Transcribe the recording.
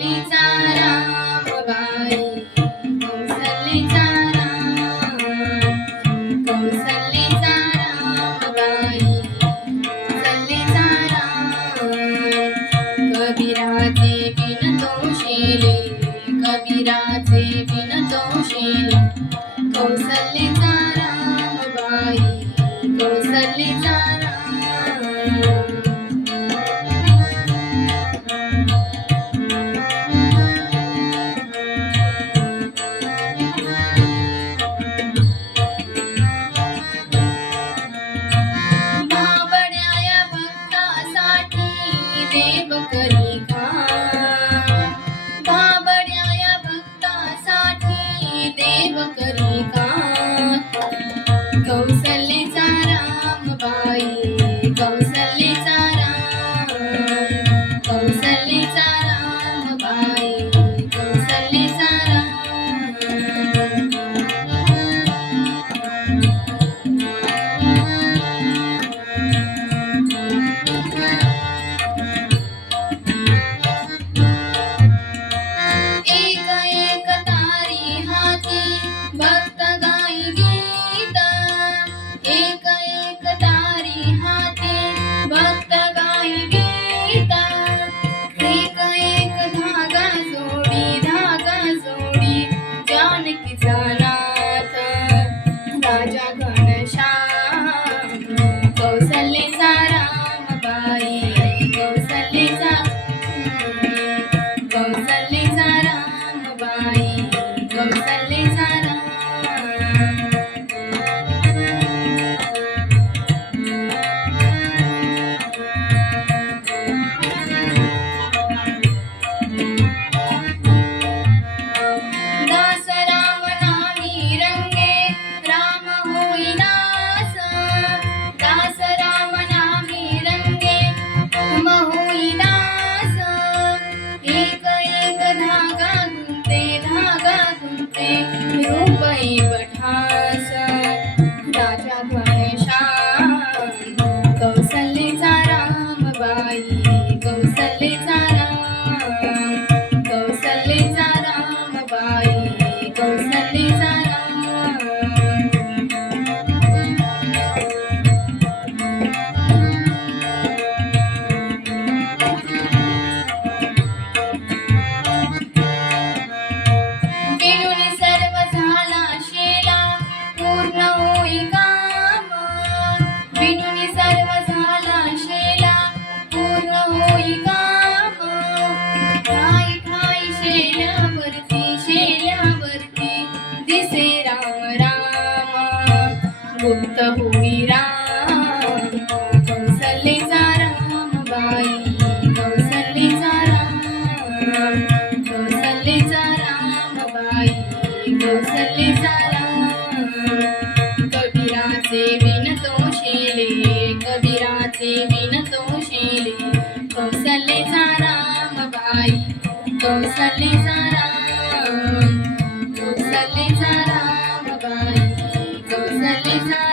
कौसलीचा रामबाई कौसलीचा राम कौसलीचा रामबाई कौसलीचा राम कबीराचे बिन तो शेले कबीराचे बिन तो शेले कौसलीचा रामबाई कौसलीचा देव करी काम बाबड्या भक्तासाठी देव करी काम कौसल्याचा रामबाई कौसल्याचा राम कौसल्याचा रामबाई कौसल्याचा भक्त गाई गीत एक एक तारी हाती भक्त गाई गीत एक एक धागा जोडी जानकीचा नाथ राजा घनश्याम कौसल्याचा रामबाई कौसल्याचा कौसल्याचा रामबाई कौसल्याचा पठास राजा घनश्याम कौसल्याचा रामबाई कौसल्याचा राम कौसल्याचा रामबाई कौसल्याचा गुप्त होई राम कौसल्याचा रामबाई कौसल्याचा राम कौसल्याचा रामबाई कौसल्याचा राम कबीराचे बिन तो शेले कबीराचे बिन तो शेले कौसल्याचा रामबाई कौसल्याचा राम कौसल्याचा रामबाई कौसल्याचा